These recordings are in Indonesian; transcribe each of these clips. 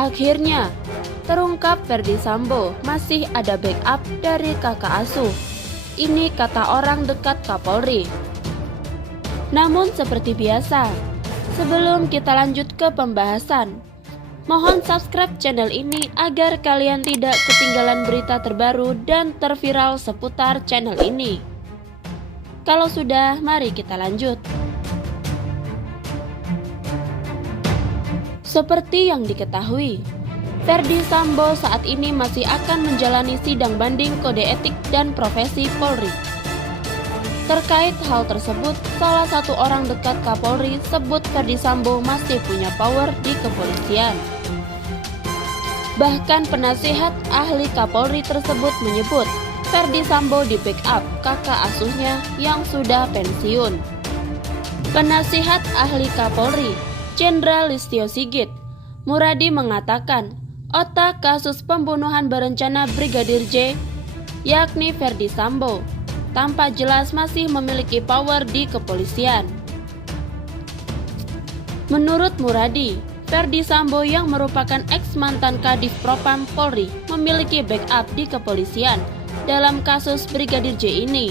Akhirnya, terungkap Ferdy Sambo masih ada backup dari kakak asuh. Ini kata orang dekat Kapolri. Namun seperti biasa, sebelum kita lanjut ke pembahasan, mohon subscribe channel ini agar kalian tidak ketinggalan berita terbaru dan terviral seputar channel ini. Kalau sudah, mari kita lanjut. Seperti yang diketahui, Ferdy Sambo saat ini masih akan menjalani sidang banding kode etik dan profesi Polri. Terkait hal tersebut, salah satu orang dekat Kapolri sebut Ferdy Sambo masih punya power di kepolisian. Bahkan penasihat ahli Kapolri tersebut menyebut Ferdy Sambo di backup kakak asuhnya yang sudah pensiun. Penasihat ahli Kapolri, Jenderal Listio Sigit Muradi mengatakan otak kasus pembunuhan berencana Brigadir J, yakni Ferdy Sambo, tampak jelas masih memiliki power di kepolisian. Menurut Muradi, Ferdy Sambo yang merupakan ex-mantan Kadif Propam Polri memiliki backup di kepolisian dalam kasus Brigadir J ini,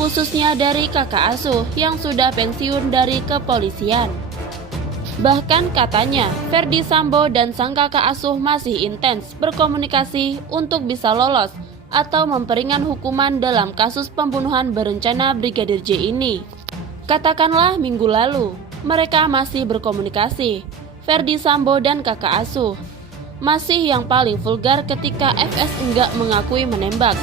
khususnya dari kakak asuh yang sudah pensiun dari kepolisian. Bahkan katanya, Ferdy Sambo dan sang kakak asuh masih intens berkomunikasi untuk bisa lolos atau memperingan hukuman dalam kasus pembunuhan berencana Brigadir J ini. Katakanlah minggu lalu, mereka masih berkomunikasi, Ferdy Sambo dan kakak asuh. Masih yang paling vulgar ketika FS enggak mengakui menembak.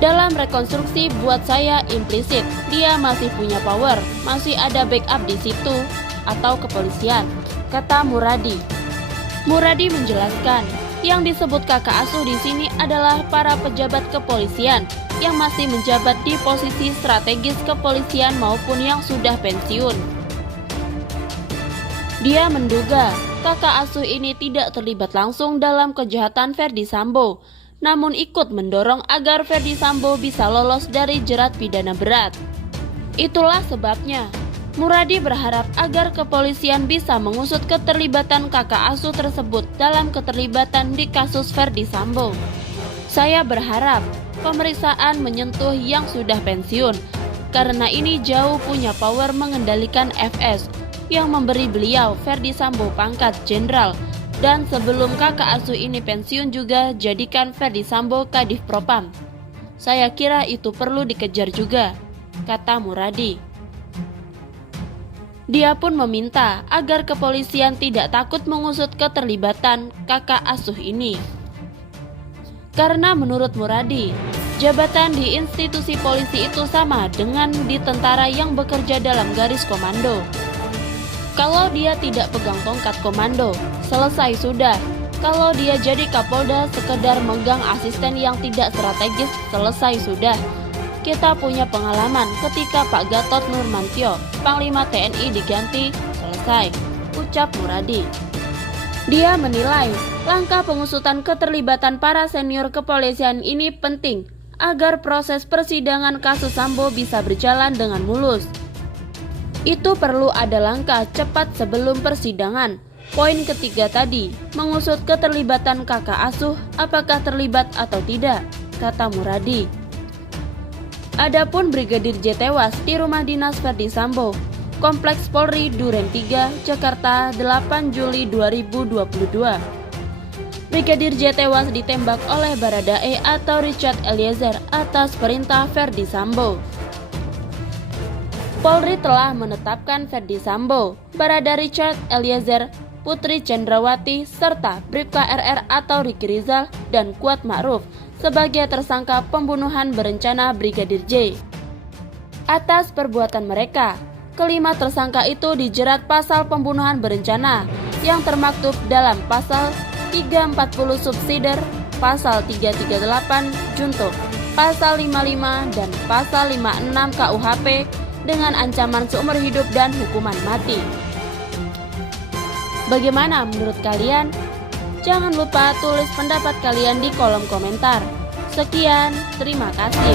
Dalam rekonstruksi buat saya implisit, dia masih punya power, masih ada backup di situ atau kepolisian, kata Muradi. Muradi menjelaskan, yang disebut kakak asuh di sini adalah para pejabat kepolisian yang masih menjabat di posisi strategis kepolisian maupun yang sudah pensiun. Dia menduga kakak asuh ini tidak terlibat langsung dalam kejahatan Ferdy Sambo, namun ikut mendorong agar Ferdy Sambo bisa lolos dari jerat pidana berat. Itulah sebabnya Muradi berharap agar kepolisian bisa mengusut keterlibatan kakak asuh tersebut dalam keterlibatan di kasus Ferdy Sambo. Saya berharap pemeriksaan menyentuh yang sudah pensiun, karena ini jauh punya power mengendalikan FS yang memberi beliau Ferdy Sambo pangkat jenderal, dan sebelum kakak asuh ini pensiun juga jadikan Ferdy Sambo Kadif Propam. Saya kira itu perlu dikejar juga, kata Muradi. Dia pun meminta agar kepolisian tidak takut mengusut keterlibatan kakak asuh ini. Karena menurut Muradi, jabatan di institusi polisi itu sama dengan di tentara yang bekerja dalam garis komando. Kalau dia tidak pegang tongkat komando, selesai sudah. Kalau dia jadi Kapolda sekedar megang asisten yang tidak strategis, selesai sudah. Kita punya pengalaman ketika Pak Gatot Nurmantio, Panglima TNI diganti, selesai, ucap Muradi. Dia menilai langkah pengusutan keterlibatan para senior kepolisian ini penting agar proses persidangan kasus Sambo bisa berjalan dengan mulus. Itu perlu ada langkah cepat sebelum persidangan. Poin ketiga tadi, mengusut keterlibatan kakak asuh apakah terlibat atau tidak, kata Muradi. Adapun Brigadir J tewas di rumah dinas Ferdy Sambo, Kompleks Polri Duren 3, Jakarta, 8 Juli 2022. Brigadir J tewas ditembak oleh Baradae atau Richard Eliezer atas perintah Ferdy Sambo. Polri telah menetapkan Ferdy Sambo, Barada Richard Eliezer, Putri Cendrawati, serta Bribka RR atau Ricky Rizal dan Kuat Ma'ruf sebagai tersangka pembunuhan berencana Brigadir J. Atas perbuatan mereka, kelima tersangka itu dijerat pasal pembunuhan berencana yang termaktub dalam pasal 340 subsider, pasal 338 junto, pasal 55 dan pasal 56 KUHP dengan ancaman seumur hidup dan hukuman mati. Bagaimana menurut kalian? Jangan lupa tulis pendapat kalian di kolom komentar. Sekian, terima kasih.